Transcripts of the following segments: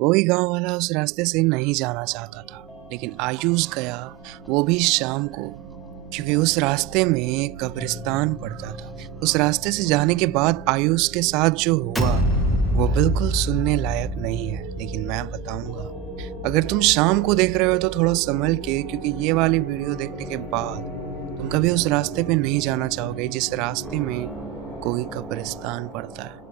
कोई गांव वाला उस रास्ते से नहीं जाना चाहता था, लेकिन आयुष गया, वो भी शाम को, क्योंकि उस रास्ते में एक कब्रिस्तान पड़ता था। उस रास्ते से जाने के बाद आयुष के साथ जो हुआ वो बिल्कुल सुनने लायक नहीं है, लेकिन मैं बताऊंगा। अगर तुम शाम को देख रहे हो तो थोड़ा संभल के, क्योंकि ये वाली वीडियो देखने के बाद तुम कभी उस रास्ते पे नहीं जाना चाहोगे जिस रास्ते में कोई कब्रिस्तान पड़ता है।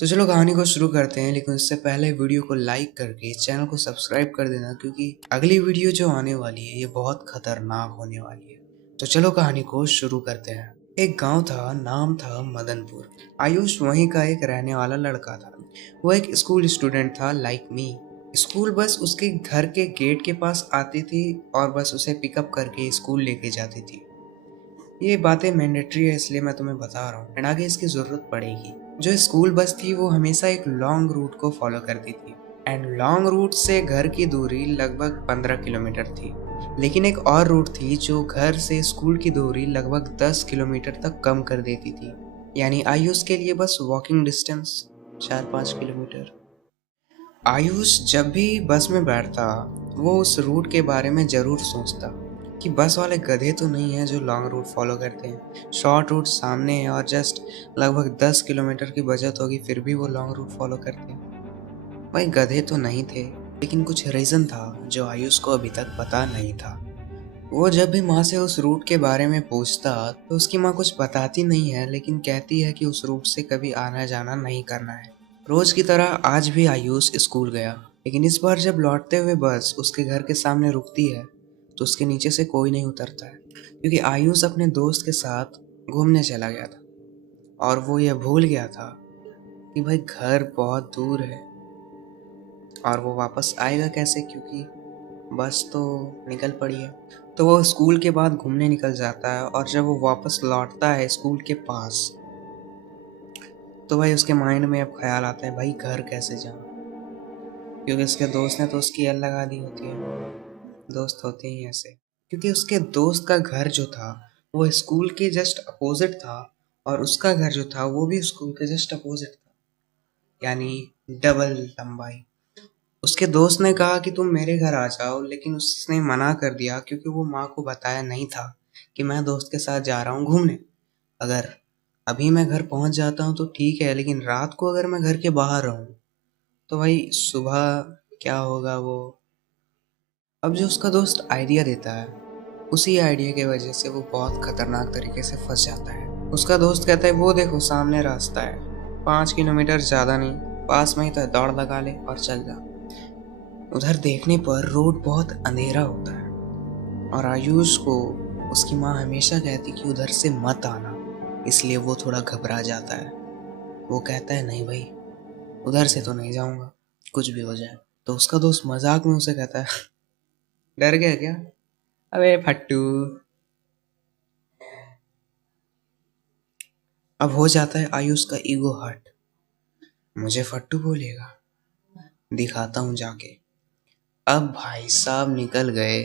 तो चलो कहानी को शुरू करते हैं, लेकिन उससे पहले वीडियो को लाइक करके चैनल को सब्सक्राइब कर देना, क्योंकि अगली वीडियो जो आने वाली है ये बहुत खतरनाक होने वाली है। तो चलो कहानी को शुरू करते हैं। एक गांव था, नाम था मदनपुर। आयुष वहीं का एक रहने वाला लड़का था। वो एक स्कूल स्टूडेंट था, लाइक मी। स्कूल बस उसके घर के गेट के पास आती थी और बस उसे पिकअप करके स्कूल लेके जाती थी। ये बातें मैंडेटरी है, इसलिए मैं तुम्हें बता रहा हूँ, एंड आगे इसकी जरूरत पड़ेगी। जो स्कूल बस थी वो हमेशा एक लॉन्ग रूट को फॉलो करती थी, एंड लॉन्ग रूट से घर की दूरी लगभग 15 किलोमीटर थी। लेकिन एक और रूट थी जो घर से स्कूल की दूरी लगभग 10 किलोमीटर तक कम कर देती थी। यानी आयुष के लिए बस वॉकिंग डिस्टेंस 4-5 किलोमीटर। आयुष जब भी बस में बैठता वो उस रूट के बारे में जरूर सोचता कि बस वाले गधे तो नहीं है जो लॉन्ग रूट फॉलो करते हैं। शॉर्ट रूट सामने है और जस्ट लगभग 10 किलोमीटर की बचत होगी, फिर भी वो लॉन्ग रूट फॉलो करते हैं। भाई गधे तो नहीं थे, लेकिन कुछ रीज़न था जो आयुष को अभी तक पता नहीं था। वो जब भी माँ से उस रूट के बारे में पूछता तो उसकी माँ कुछ बताती नहीं है, लेकिन कहती है कि उस रूट से कभी आना जाना नहीं करना है। रोज की तरह आज भी आयुष स्कूल गया, लेकिन इस बार जब लौटते हुए बस उसके घर के सामने रुकती है तो उसके नीचे से कोई नहीं उतरता है, क्योंकि आयुष अपने दोस्त के साथ घूमने चला गया था और वो ये भूल गया था कि भाई घर बहुत दूर है और वो वापस आएगा कैसे, क्योंकि बस तो निकल पड़ी है। तो वो स्कूल के बाद घूमने निकल जाता है और जब वो वापस लौटता है स्कूल के पास तो भाई उसके माइंड में अब ख्याल आता है, भाई घर कैसे जाऊँ, क्योंकि उसके दोस्त ने तो उसकी एल लगा दी होती है। दोस्त होते ही ऐसे। क्योंकि उसके दोस्त का घर जो था वो स्कूल के जस्ट अपोजिट था और उसका घर जो था वो भी स्कूल के जस्ट अपोजिट था, यानी डबल लंबाई। उसके दोस्त ने कहा कि तुम मेरे घर आ जाओ, लेकिन उसने मना कर दिया क्योंकि वो माँ को बताया नहीं था कि मैं दोस्त के साथ जा रहा हूँ घूमने। अगर अभी मैं घर पहुँच जाता हूँ तो ठीक है, लेकिन रात को अगर मैं घर के बाहर रहूँ तो भाई सुबह क्या होगा वो। अब जो उसका दोस्त आइडिया देता है, उसी आइडिया की वजह से वो बहुत खतरनाक तरीके से फंस जाता है। उसका दोस्त कहता है वो देखो सामने रास्ता है, 5 किलोमीटर ज़्यादा नहीं, पास में ही तो है, दौड़ लगा ले और चल जा। उधर देखने पर रोड बहुत अंधेरा होता है और आयुष को उसकी माँ हमेशा कहती कि उधर से मत आना, इसलिए वो थोड़ा घबरा जाता है। वो कहता है नहीं भाई, उधर से तो नहीं जाऊंगा, कुछ भी हो जाए। तो उसका दोस्त मजाक में उसे कहता है डर गया क्या, अबे फट्टू। अब हो जाता है आयुष का ईगो हर्ट, मुझे फट्टू बोलेगा, दिखाता हूँ जाके। अब भाई साहब निकल गए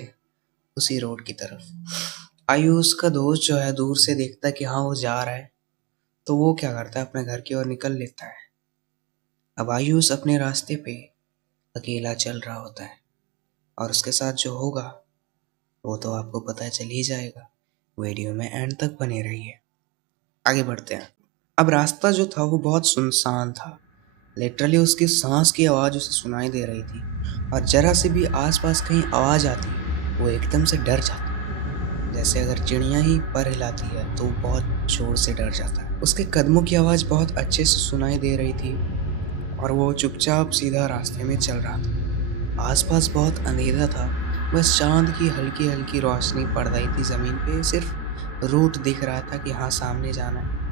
उसी रोड की तरफ। आयुष का दोस्त जो है दूर से देखता है कि हाँ वो जा रहा है, तो वो क्या करता है अपने घर की ओर निकल लेता है। अब आयुष अपने रास्ते पे अकेला चल रहा होता है और उसके साथ जो होगा वो तो आपको पता चल ही जाएगा। वीडियो में एंड तक बने रहिए। आगे बढ़ते हैं। अब रास्ता जो था वो बहुत सुनसान था, लिटरली उसकी सांस की आवाज़ उसे सुनाई दे रही थी और जरा से भी आसपास कहीं आवाज़ आती वो एकदम से डर जाता, जैसे अगर चिड़िया ही पर हिलाती है तो बहुत जोर से डर जाता है। उसके कदमों की आवाज़ बहुत अच्छे से सुनाई दे रही थी और वो चुपचाप सीधा रास्ते में चल रहा था। आसपास बहुत अंधेरा था, बस चांद की हल्की हल्की रोशनी पड़ रही थी ज़मीन पे, सिर्फ रूट दिख रहा था कि हाँ सामने जाना है।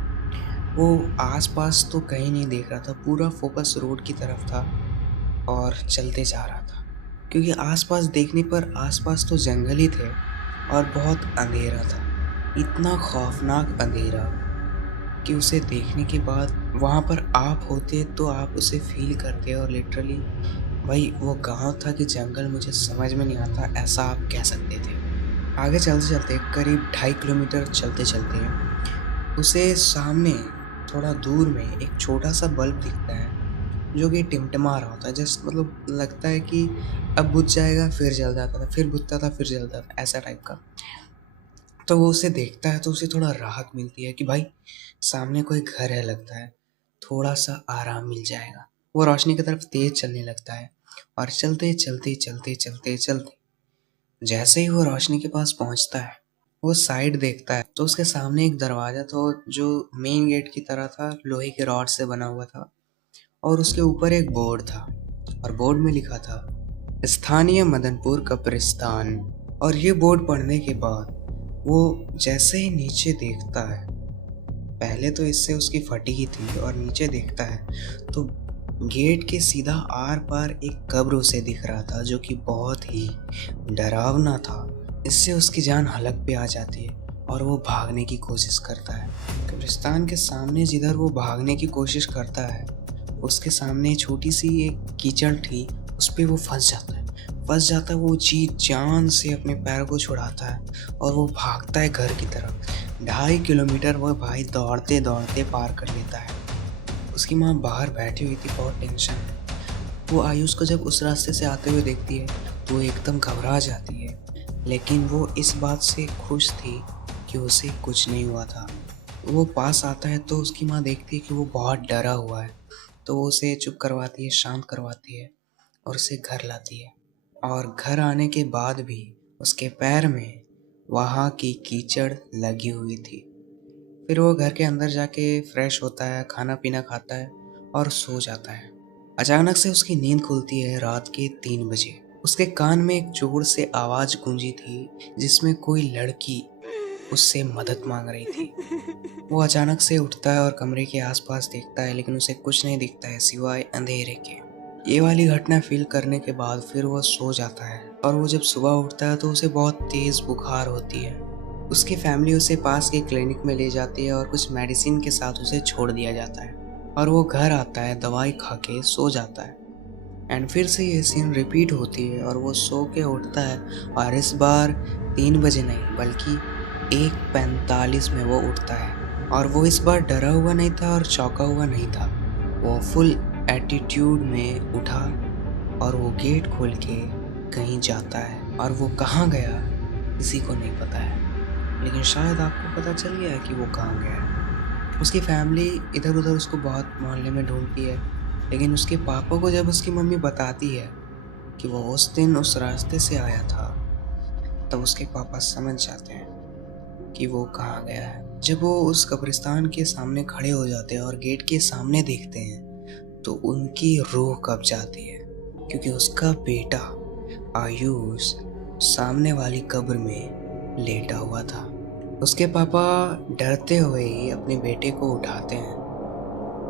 वो आसपास तो कहीं नहीं देख रहा था, पूरा फोकस रोड की तरफ था और चलते जा रहा था, क्योंकि आसपास देखने पर आसपास तो जंगल ही थे और बहुत अंधेरा था, इतना खौफनाक अंधेरा कि उसे देखने के बाद वहाँ पर आप होते तो आप उसे फील करते। और लिटरली भाई वो गांव था कि जंगल, मुझे समझ में नहीं आता, ऐसा आप कह सकते थे। आगे चलते चलते करीब 2.5 किलोमीटर चलते चलते उसे सामने थोड़ा दूर में एक छोटा सा बल्ब दिखता है जो कि टिमटिमा रहा होता है, जस्ट मतलब लगता है कि अब बुझ जाएगा, फिर जल जाता था, फिर बुझता था, फिर जलता था, ऐसा टाइप का। तो वो उसे देखता है तो उसे थोड़ा राहत मिलती है कि भाई सामने कोई घर है, लगता है थोड़ा सा आराम मिल जाएगा। वो रोशनी की तरफ तेज चलने लगता है और चलते चलते चलते चलते चलते जैसे ही वो रोशनी के पास पहुंचता है, वो साइड देखता है तो उसके सामने एक दरवाजा था जो मेन गेट की तरह था, लोहे के रॉड से बना हुआ था, और उसके ऊपर एक बोर्ड था और बोर्ड में लिखा था स्थानीय मदनपुर कब्रिस्तान। और ये बोर्ड पढ़ने के बाद वो जैसे ही नीचे देखता है, पहले तो इससे उसकी फटी ही थी, और नीचे देखता है तो गेट के सीधा आर पार एक कब्र उसे दिख रहा था जो कि बहुत ही डरावना था। इससे उसकी जान हलक पे आ जाती है और वो भागने की कोशिश करता है। कब्रिस्तान के सामने जिधर वो भागने की कोशिश करता है, उसके सामने छोटी सी एक कीचड़ थी, उस पर वो फंस जाता है। वो जी जान से अपने पैर को छुड़ाता है और वो भागता है घर की तरफ। 2.5 किलोमीटर वो भाई दौड़ते दौड़ते पार कर लेता है। उसकी माँ बाहर बैठी हुई थी, बहुत टेंशन में। वो आयुष को जब उस रास्ते से आते हुए देखती है तो वो एकदम घबरा जाती है, लेकिन वो इस बात से खुश थी कि उसे कुछ नहीं हुआ था। वो पास आता है तो उसकी माँ देखती है कि वो बहुत डरा हुआ है, तो वो उसे चुप करवाती है, शांत करवाती है और उसे घर लाती है। और घर आने के बाद भी उसके पैर में वहाँ की कीचड़ लगी हुई थी। फिर वो घर के अंदर जाके फ्रेश होता है, खाना पीना खाता है और सो जाता है। अचानक से उसकी नींद खुलती है रात के 3 बजे। उसके कान में एक जोर से आवाज़ गूंजी थी जिसमें कोई लड़की उससे मदद मांग रही थी। वो अचानक से उठता है और कमरे के आसपास देखता है, लेकिन उसे कुछ नहीं दिखता है सिवाय अंधेरे के। ये वाली घटना फील करने के बाद फिर वो सो जाता है, और वो जब सुबह उठता है तो उसे बहुत तेज बुखार होती है। उसकी फैमिली उसे पास के क्लिनिक में ले जाती है और कुछ मेडिसिन के साथ उसे छोड़ दिया जाता है, और वो घर आता है, दवाई खा के सो जाता है। एंड फिर से ये सीन रिपीट होती है और वो सो के उठता है, और इस बार 3 बजे नहीं बल्कि 1:45 में वो उठता है। और वो इस बार डरा हुआ नहीं था और चौंका हुआ नहीं था, वो फुल एटीट्यूड में उठा और वो गेट खोल के कहीं जाता है। और वो कहाँ गया किसी को नहीं पता है, लेकिन शायद आपको पता चल गया है कि वो कहाँ गया है। उसकी फैमिली इधर उधर उसको बहुत मोहल्ले में ढूंढती है, लेकिन उसके पापा को जब उसकी मम्मी बताती है कि वो उस दिन उस रास्ते से आया था, तब उसके पापा समझ जाते हैं कि वो कहाँ गया है। जब वो उस कब्रिस्तान के सामने खड़े हो जाते हैं और गेट के सामने देखते हैं तो उनकी रूह कब जाती है, क्योंकि उसका बेटा आयुष सामने वाली कब्र में लेटा हुआ था। उसके पापा डरते हुए ही अपने बेटे को उठाते हैं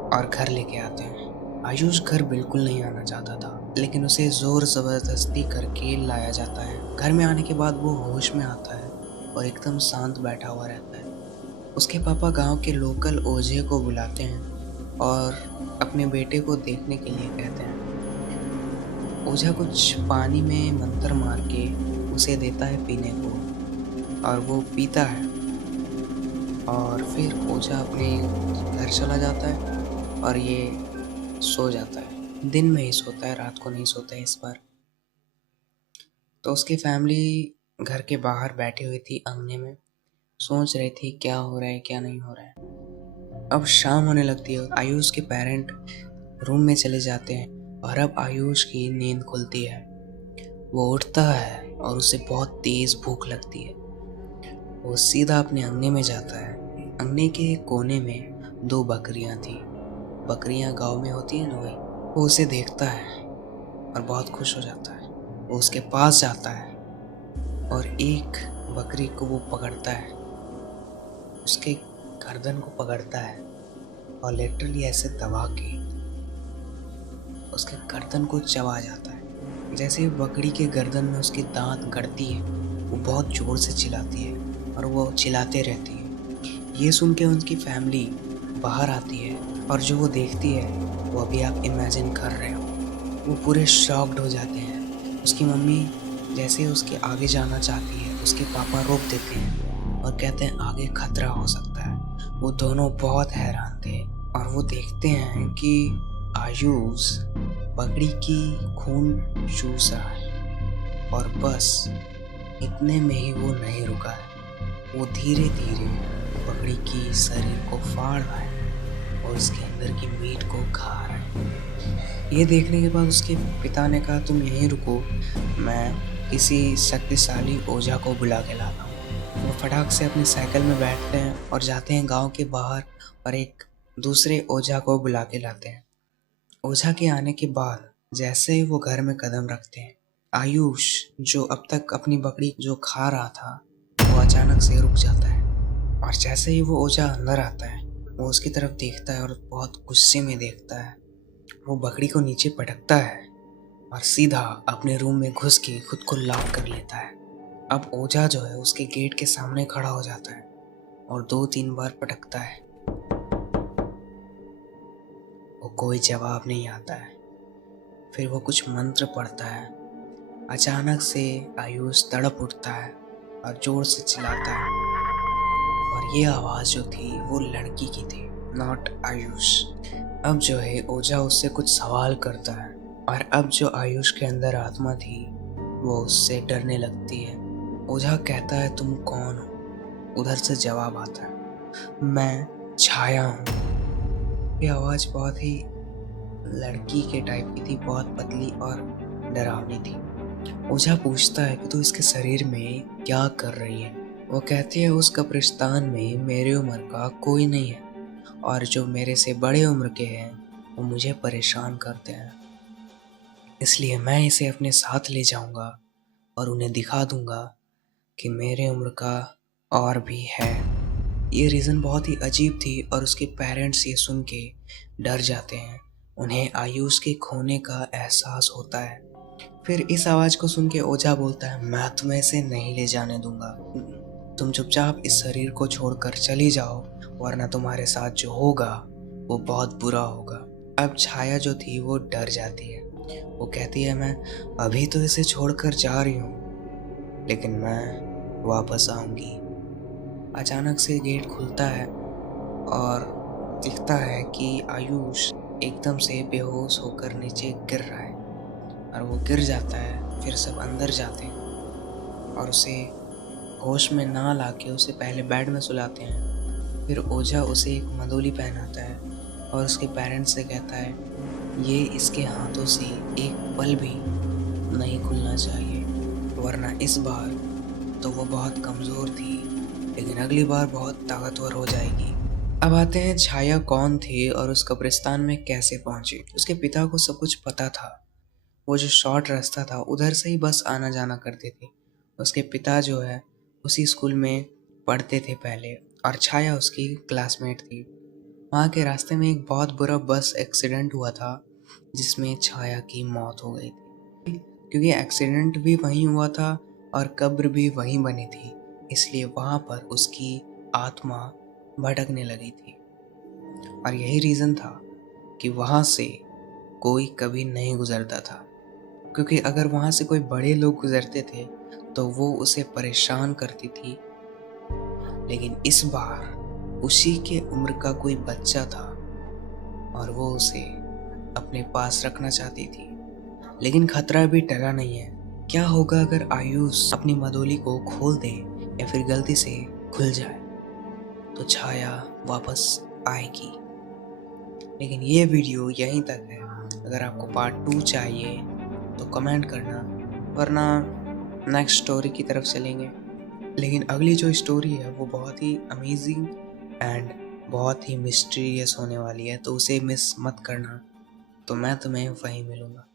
और घर लेके आते हैं। आयुष घर बिल्कुल नहीं आना चाहता था, लेकिन उसे जोर जबरदस्ती करके लाया जाता है। घर में आने के बाद वो होश में आता है और एकदम शांत बैठा हुआ रहता है। उसके पापा गांव के लोकल ओझे को बुलाते हैं और अपने बेटे को देखने के लिए कहते हैं। ओझा कुछ पानी में मंत्र मार के उसे देता है पीने को, और वो पीता है, और फिर ओझा अपने घर चला जाता है और ये सो जाता है। दिन में ही सोता है, रात को नहीं सोता है इस बार। तो उसकी फैमिली घर के बाहर बैठी हुई थी अंगने में, सोच रही थी क्या हो रहा है क्या नहीं हो रहा है। अब शाम होने लगती है, आयुष के पेरेंट रूम में चले जाते हैं और अब आयुष की नींद खुलती है। वो उठता है और उसे बहुत तेज भूख लगती है। वो सीधा अपने अंगने में जाता है। अंगने के कोने में 2 बकरियां थी। बकरियां गांव में होती है ना, वही। वो उसे देखता है और बहुत खुश हो जाता है। वो उसके पास जाता है और एक बकरी को वो पकड़ता है, उसके गर्दन को पकड़ता है और लिटरली ऐसे दबा के उसके गर्दन को चबा जाता है। जैसे ही बकरी के गर्दन में उसके दांत गड़ती है, वो बहुत जोर से चिल्लाती है और वो चिल्लाते रहती है। ये सुन के उनकी फैमिली बाहर आती है और जो वो देखती है वो अभी आप इमेजिन कर रहे हो। वो पूरे शॉक्ड हो जाते हैं। उसकी मम्मी जैसे उसके आगे जाना चाहती है, उसके पापा रोक देते हैं और कहते हैं आगे खतरा हो सकता है। वो दोनों बहुत हैरान थे और वो देखते हैं कि आयुष बकरी की खून चूस रहा है और बस इतने में ही वो नहीं रुका है। वो धीरे धीरे बकरी की शरीर को फाड़ रहा है और उसके अंदर की मीट को खा रहा है। ये देखने के बाद उसके पिता ने कहा, तुम यहीं रुको, मैं किसी शक्तिशाली ओझा को बुला के लाता हूँ। वो फटाक से अपनी साइकिल में बैठते हैं और जाते हैं गांव के बाहर और एक दूसरे ओझा को बुला के लाते हैं। ओझा के आने के बाद जैसे ही वो घर में कदम रखते हैं, आयुष जो अब तक अपनी बकरी जो खा रहा था वो अचानक से रुक जाता है और जैसे ही वो ओझा अंदर आता है वो उसकी तरफ देखता है और बहुत गुस्से में देखता है। वो बकरी को नीचे पटकता है और सीधा अपने रूम में घुस के खुद को लॉक कर लेता है। अब ओझा जो है उसके गेट के सामने खड़ा हो जाता है और 2-3 बार पटकता है। वो कोई जवाब नहीं आता है। फिर वो कुछ मंत्र पढ़ता है। अचानक से आयुष तड़प उठता है और जोर से चिल्लाता है और ये आवाज़ जो थी वो लड़की की थी, नॉट आयुष। अब जो है ओझा उससे कुछ सवाल करता है और अब जो आयुष के अंदर आत्मा थी वो उससे डरने लगती है। ओझा कहता है, तुम कौन हो? उधर से जवाब आता है, मैं छाया हूँ। ये आवाज़ बहुत ही लड़की के टाइप की थी, बहुत पतली और डरावनी थी। ओझा पूछता है कि तू इसके शरीर में क्या कर रही है? वो कहती है, उस कब्रिस्तान में मेरी उम्र का कोई नहीं है और जो मेरे से बड़े उम्र के हैं वो मुझे परेशान करते हैं, इसलिए मैं इसे अपने साथ ले जाऊंगा और उन्हें दिखा दूंगा कि मेरे उम्र का और भी है। ये रीज़न बहुत ही अजीब थी और उसके पेरेंट्स ये सुन के डर जाते हैं। उन्हें आयुष के खोने का एहसास होता है। फिर इस आवाज़ को सुन के ओझा बोलता है, मैं तुम्हें इसे नहीं ले जाने दूंगा। तुम चुपचाप इस शरीर को छोड़कर चली जाओ, वरना तुम्हारे साथ जो होगा वो बहुत बुरा होगा। अब छाया जो थी वो डर जाती है। वो कहती है, मैं अभी तो इसे छोड़कर जा रही हूँ, लेकिन मैं वापस आऊँगी। अचानक से गेट खुलता है और दिखता है कि आयुष एकदम से बेहोश होकर नीचे गिर रहा है और वो गिर जाता है। फिर सब अंदर जाते हैं और उसे होश में ना लाके उसे पहले बेड में सुलाते हैं। फिर ओझा उसे एक मदोली पहनाता है और उसके पेरेंट्स से कहता है, ये इसके हाथों से एक पल भी नहीं खुलना चाहिए, वरना इस बार तो वो बहुत कमज़ोर थी, लेकिन अगली बार बहुत ताकतवर हो जाएगी। अब आते हैं छाया कौन थी और उस कब्रिस्तान में कैसे पहुंची। उसके पिता को सब कुछ पता था। वो जो शॉर्ट रास्ता था उधर से ही बस आना जाना करते थे। उसके पिता जो है उसी स्कूल में पढ़ते थे पहले और छाया उसकी क्लासमेट थी। वहाँ के रास्ते में एक बहुत बुरा बस एक्सीडेंट हुआ था जिसमें छाया की मौत हो गई थी। क्योंकि एक्सीडेंट भी वहीं हुआ था और कब्र भी वहीं बनी थी, इसलिए वहाँ पर उसकी आत्मा भटकने लगी थी और यही रीज़न था कि वहाँ से कोई कभी नहीं गुजरता था। क्योंकि अगर वहाँ से कोई बड़े लोग गुजरते थे तो वो उसे परेशान करती थी, लेकिन इस बार उसी के उम्र का कोई बच्चा था और वो उसे अपने पास रखना चाहती थी। लेकिन खतरा भी टला नहीं है। क्या होगा अगर आयुष अपनी मदोली को खोल दे या फिर गलती से खुल जाए तो छाया वापस आएगी। लेकिन ये वीडियो यहीं तक है। अगर आपको पार्ट 2 चाहिए तो कमेंट करना, वरना नेक्स्ट स्टोरी की तरफ चलेंगे। लेकिन अगली जो स्टोरी है वो बहुत ही अमेजिंग एंड बहुत ही मिस्टीरियस होने वाली है, तो उसे मिस मत करना। तो मैं तुम्हें वहीं मिलूँगा।